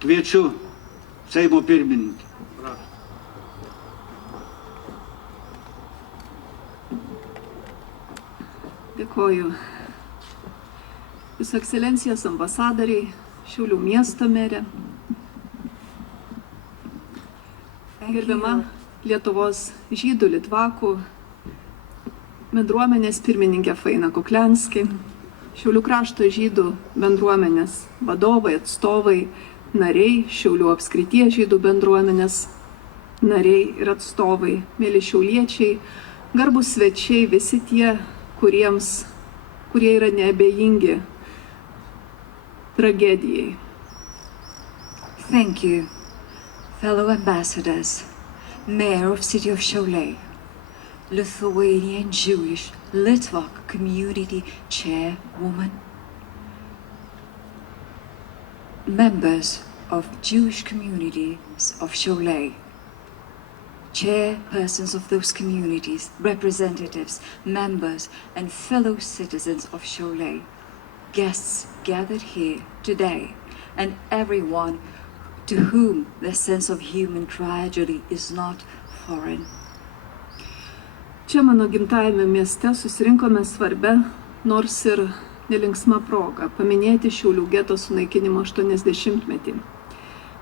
Kviečiu Seimo pirmininkę. Dėkoju. Jūsų ekscelencijos ambasadoriai, Šiaulių miesto merė, gerbiama Lietuvos žydų litvakų bendruomenės pirmininkė Faina Kukliansky, Šiaulių krašto žydų bendruomenės vadovai, atstovai, nariai, Šiaulių apskrities žydų bendruomenės nariai ir atstovai, mėly šiauliečiai, garbūs svečiai, visi tie, kurie yra neabejingi tragedijai. Thank you, fellow ambassadors, Mayor of City of Šiauliai, Lithuanian Jewish Litvak Community Chairwoman, members of Jewish communities of Šiauliai, chairpersons of those communities, representatives, members, and fellow citizens of Šiauliai, guests gathered here today, and everyone to whom the sense of human tragedy is not foreign. Čia mano gimtajame mieste susirinkome svarbę, nors ir nelinksma proga, paminėti Šiaulių geto sunaikinimo 80-metį.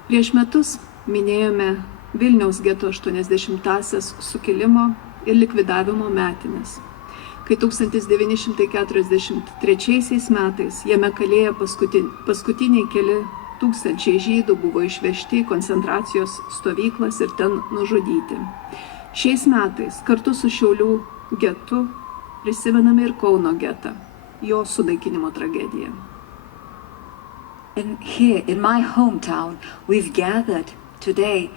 Prieš metus minėjome Vilniaus geto 80-asias sukilimo ir likvidavimo metinės, kai 1943 metais jame kalėję paskutiniai keli tūkstančiai žydų buvo išvežti į koncentracijos stovyklas ir ten nužudyti. Šiais metais kartu su Šiaulių getu prisimename ir Kauno getą, jo sunaikinimo tragediją. And here in my hometown, we've gathered today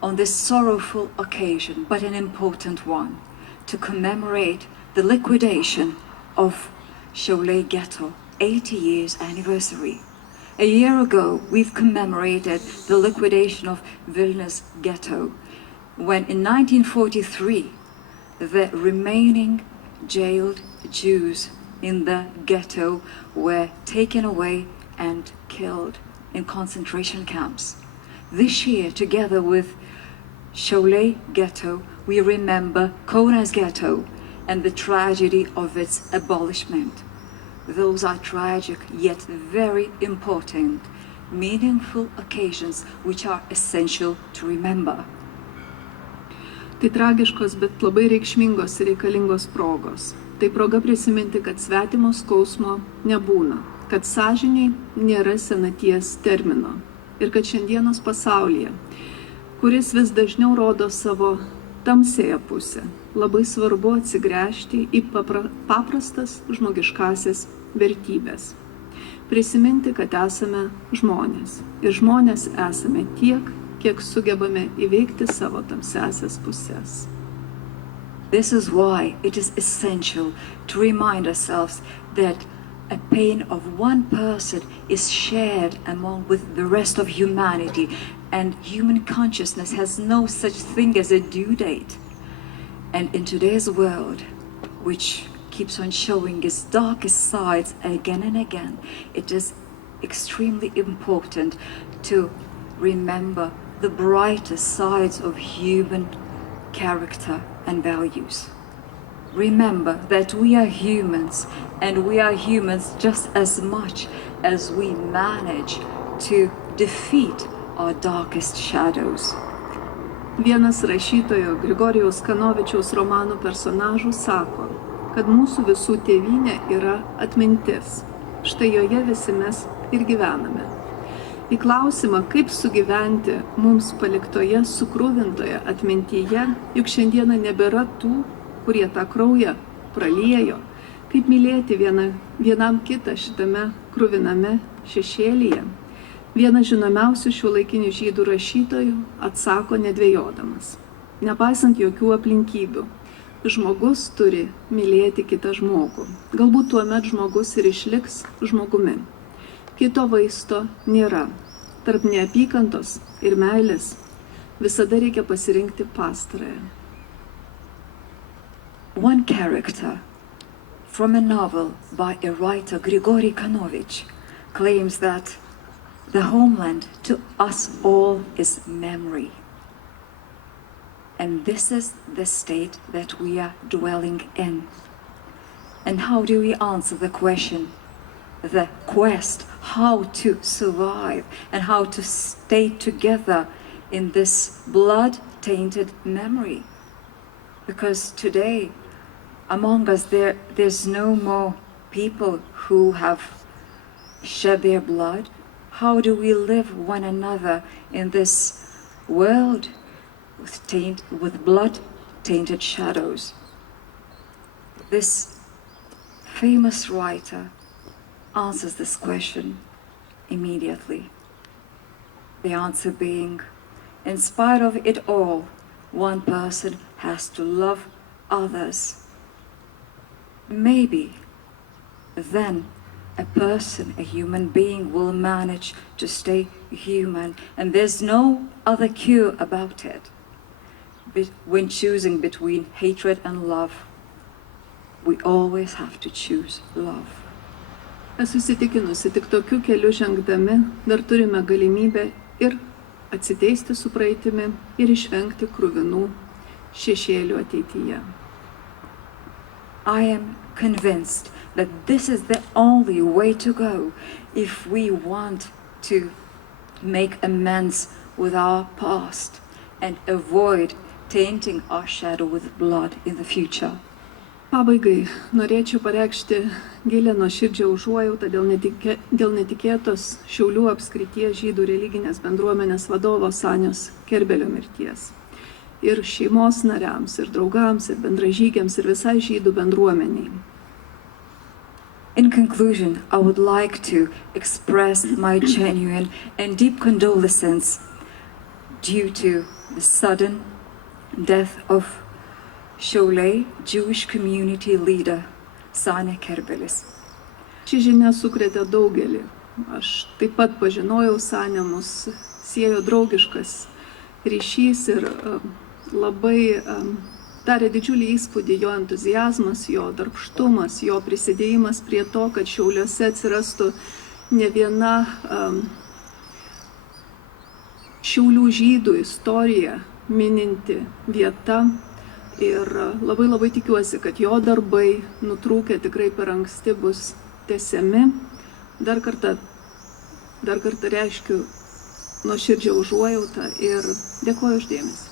on this sorrowful occasion, but an important one, to commemorate the liquidation of Šiauliai Ghetto 80 years anniversary. A year ago, we've commemorated the liquidation of Vilnius Ghetto, when in 1943, the remaining jailed Jews in the ghetto were taken away and killed in concentration camps. This year, together with Šiauliai Ghetto, we remember Kaunas Ghetto and the tragedy of its abolishment. Those are tragic yet very important, meaningful occasions which are essential to remember. Tai tragiškos, bet labai reikšmingos ir reikalingos progos. Tai proga prisiminti, kad svetimo skausmo nebūna, kad sąžiniai nėra senaties termino ir kad šiandienos pasaulyje, kuris vis dažniau rodo savo tamsėją pusę, labai svarbu atsigręžti į paprastas žmogiškasias vertybės. Prisiminti, kad esame žmonės ir žmonės esame tiek, kiek sugebame įveikti savo tamsiasias pusės. This is why it is essential to remind ourselves that a pain of one person is shared among with the rest of humanity, and human consciousness has no such thing as a due date. And in today's world, which keeps on showing its darkest sides again and again, it is extremely important to remember the brighter sides of human character and values. Remember that we are humans, and we are humans just as much as we manage to defeat our darkest shadows. Vienas rašytojo Grigorijaus Kanovičiaus romanų personažų sako, kad mūsų visų tėvynė yra atmintis. Štai joje visi mes ir gyvename. Į klausimą, kaip sugyventi mums paliktoje sukrūvintoje atmintyje, juk šiandieną nebėra tų, kurie tą kraują praliejo, kaip mylėti vienam kitą šitame kruviname šešėlyje. Vienas žinomiausių šiuolaikinių žydų rašytojų atsako nedvejodamas. Nepaisant jokių aplinkybių, žmogus turi mylėti kitą žmogų. Galbūt tuomet žmogus ir išliks žmogumi. Kito vaisto nėra. Tarp neapykantos ir meilės visada reikia pasirinkti pastarąją. One character from a novel by a writer, Grigory Kanovich, claims that The homeland to us all is memory. And this is the state that we are dwelling in. And how do we answer the question, the quest, how to survive and how to stay together in this blood-tainted memory? Because today, among us, there's no more people who have shed their blood. How do we live one another in this world with blood-tainted shadows? This famous writer answers this question immediately. The answer being, in spite of it all, one person has to love others. Maybe then a person, a human being, will manage to stay human, and there's no other cure about it. When choosing between hatred and love, we always have to choose love. Esu įsitikinusi, tik tokiu keliu žengdami dar turime galimybę ir atsiteisti su praeitimi ir išvengti kruvinų šešėlių ateityje. I am convinced that this is the only way to go if we want to make amends with our past and avoid tainting our shadow with blood in the future. Pabaigai norėčiau pareikšti gilią nuoširdžią užuojautą dėl netikėtos Šiaulių apskrities žydų religinės bendruomenės vadovo Sanios Kerbelio mirties. Ir šeimos nariams, ir draugams, ir bendražygiams, ir visai žydų bendruomeniai. In conclusion, I would like to express my genuine and deep condolences due to the sudden death of Šiauliai Jewish community leader Sania Kerbelis. Ši žinia sukrėtė daugelį. Aš taip pat pažinojau Sanią, mus siejo draugiškas ryšys ir labai darė didžiulį įspūdį jo entuziazmas, jo darbštumas, jo prisidėjimas prie to, kad Šiauliuose atsirastų ne viena Šiaulių žydų istoriją mininti vieta. Ir labai tikiuosi, kad jo darbai nutrūkę tikrai per anksti bus tęsiami. Dar kartą reiškiu nuoširdžią užuojautą ir dėkoju už dėmesį.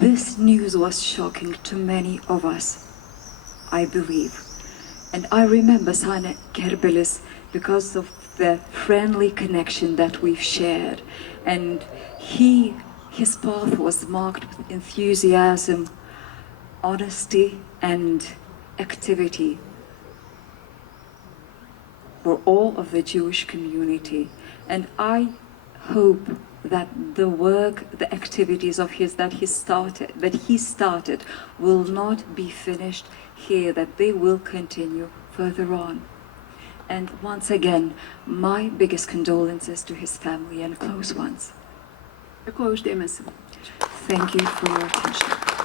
This news was shocking to many of us, I believe. And I remember Sania Kerbelis because of the friendly connection that we've shared. And his path was marked with enthusiasm, honesty, and activity for all of the Jewish community. And I hope that the work, the activities of his that he started will not be finished here, that they will continue further on. And once again, my biggest condolences to his family and close ones. Dėkoju už dėmesį. Thank you for your attention.